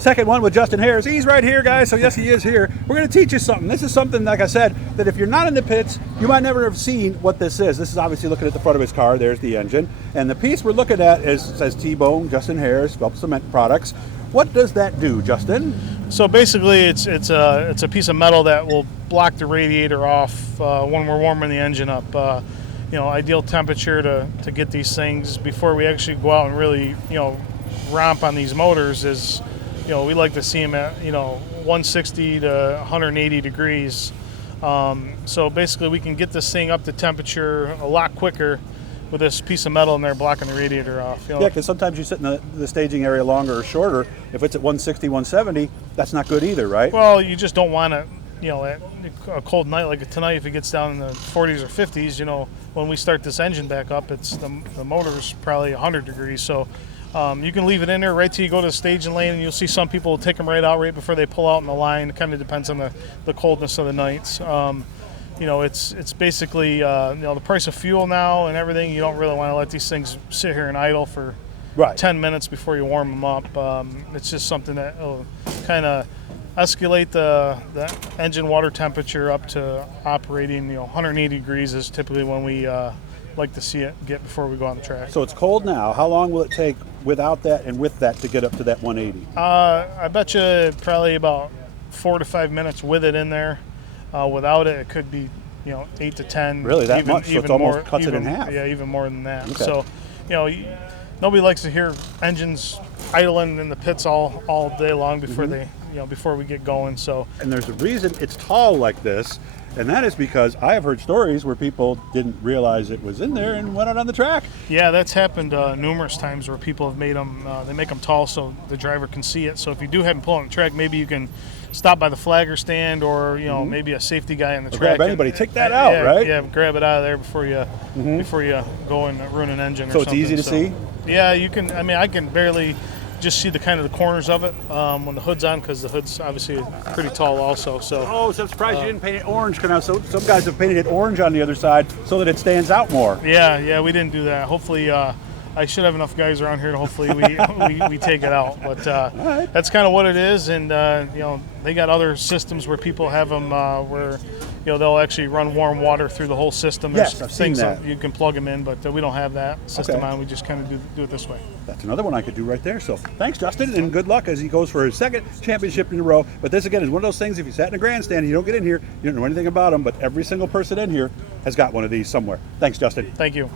second one with Justin Haers. He's right here, guys, so yes, he is here. We're going to teach you something. This is something, like I said, that if you're not in the pits, you might never have seen what this is. This is obviously looking at the front of his car. There's the engine. And the piece we're looking at says T-Bone, Justin Haers, Phelps Cement Products. What does that do, Justin? So basically, it's a piece of metal that will block the radiator off when we're warming the engine up. Ideal temperature to get these things before we actually go out and really, romp on these motors is, we like to see them at, 160 to 180 degrees. So basically, we can get this thing up to temperature a lot quicker with this piece of metal in there blocking the radiator off. Yeah, because sometimes you sit in the staging area longer or shorter. If it's at 160, 170, that's not good either, right? Well, you just don't want to, at a cold night like tonight, if it gets down in the 40s or 50s, when we start this engine back up, it's the motor's probably 100 degrees. So you can leave it in there right till you go to the staging lane, and you'll see some people take them right out right before they pull out in the line. It kind of depends on the coldness of the nights. It's basically the price of fuel now and everything. You don't really want to let these things sit here and idle for 10 minutes before you warm them up. It's just something that will kind of escalate the engine water temperature up to operating. 180 degrees is typically when we like to see it get before we go on the track. So it's cold now. How long will it take without that and with that to get up to that 180? I bet you probably about 4 to 5 minutes with it in there. Without it, it could be 8 to 10. Really, that much? So it's almost cuts it in half. Yeah, even more than that. Okay. So nobody likes to hear engines idling in the pits all day long before they before we get going. So and there's a reason it's tall like this. And that is because I have heard stories where people didn't realize it was in there and went out on the track. Yeah, that's happened numerous times where people have made them, they make them tall so the driver can see it. So if you do have them pull on the track, maybe you can stop by the flagger stand or, maybe a safety guy on the track. Grab anybody, take that out, right? Yeah, grab it out of there before you go and ruin an engine or so something. So it's easy to see? Yeah, you can. I can barely just see the corners of it when the hood's on, because the hood's obviously pretty tall also. So I'm surprised you didn't paint it orange. So some guys have painted it orange on the other side so that it stands out more. Yeah, we didn't do that. Hopefully, I should have enough guys around here to hopefully we take it out. But right. That's kind of what it is. And they got other systems where people have them where they'll actually run warm water through the whole system. Yes, There's I've seen things that. You can plug them in, but we don't have that system Okay. on. We just kind of do it this way. That's another one I could do right there. So thanks, Justin, and good luck as he goes for his second championship in a row. But this, again, is one of those things, if you sat in a grandstand and you don't get in here, you don't know anything about them, but every single person in here has got one of these somewhere. Thanks, Justin. Thank you.